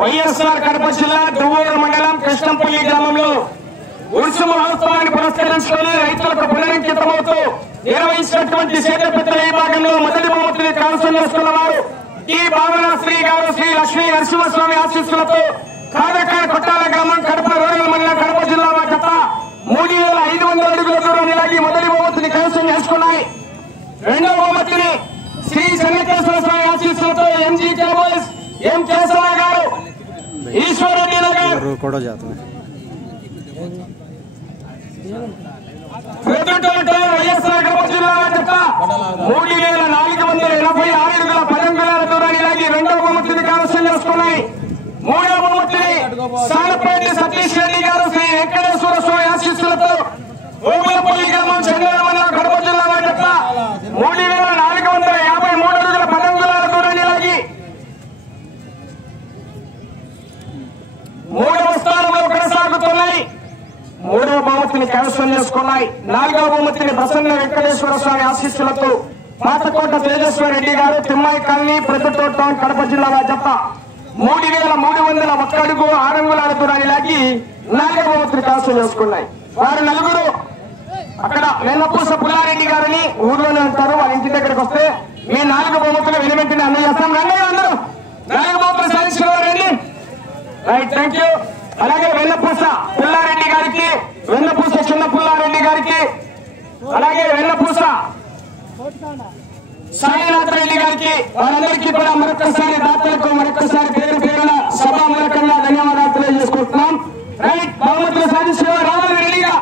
వైఎస్ఆర్ కడప జిల్లా దువ్వూరు మండలం కృష్ణంపల్లి గ్రామంలో ఉరుసు మహోత్సవాన్ని పురస్కరించుకొని రైతులకు పునరంకితమవుతూ నిర్వహించినటువంటి సేద్యపెత్తల విభాగంలో మొదటి బహుమతిని కైవసం చేసుకున్న వారు ఈ భావన శ్రీ గారు శ్రీ లక్ష్మీ నరసింహస్వామి ఆశీస్సులతో కాదకాయ కొట్టాల గ్రామం కడప రూరల్ మండలం కడప జిల్లా జత 3500 అడుగుల దూరం నిలగి మొదటి బహుమతిని కైవసం చేసుకున్నాయి. రెండవ బహుమతిని శ్రీ చెన్నకేశ్వర స్వామి ఆశీస్సులతో ఎంజీ కేబుల్స్ ఎం కేశవ గారు ఈశ్వరెడ్డి నగర్ వైఎస్ఆర్ కడప జిల్లా జత 3486 అడుగుల 10 అంగుళాల దూరాన్ని లాగి రెండవ బహుమతిని కైవసం చేసుకున్నాయి. మూడవ బహుమతిని సానపేటి సతీష్ రెడ్డి గారు శ్రీ వెంకటేశ్వర స్వామి ఆశీస్సులతో ఓగులపల్లి గ్రామం చెన్నూరు మండలం కడప జిల్లా జత 3453 అడుగుల 10 అంగుళాల దూరాన్ని లాగి మూడవ స్థానంలో కొనసాగుతున్నాయి. మూడవ బహుమతిని కైవసం చేసుకున్నాయి. నాలుగవ బహుమతిని ప్రసన్న వెంకటేశ్వర స్వామి ఆశీస్సులతో పాతకోట తేజస్వర రెడ్డి గారు తిమ్మాయి కాలనీ ప్రతితోట కడప జిల్లా జత 3301 అడుగు 6 అంగుళాల దూరాన్ని లాగి నాలుగవ బహుమతిని కైవసం చేసుకున్నాయి. వారు నలుగురు అక్కడ వెన్నపూస పుల్లారెడ్డి గారని ఊర్లోనే ఉంటారు. వారి ఇంటి దగ్గరకు వస్తే మీ 4 బహుమతులు వెలిమెంటిని అందజేస్తాం. రండి అందరూ 4 బహుమతులు సాధించుకోవాలండి. Right, thank you. అలాగే వెన్నపూస పుల్లారెడ్డి గారికి, వెన్నపూస చిన్న పుల్లారెడ్డి గారికి, అలాగే వెన్నపూస సాయినాథ్ రెడ్డి గారికి, వారందరికీ కూడా మరొకసారి దాతలకు మరొకసారి పేరు పేరున సభామూలకంగా ధన్యవాదాలు తెలియజేసుకుంటున్నాం. రైట్, బహుమతులు సాధించిన రావాలి రెడీగా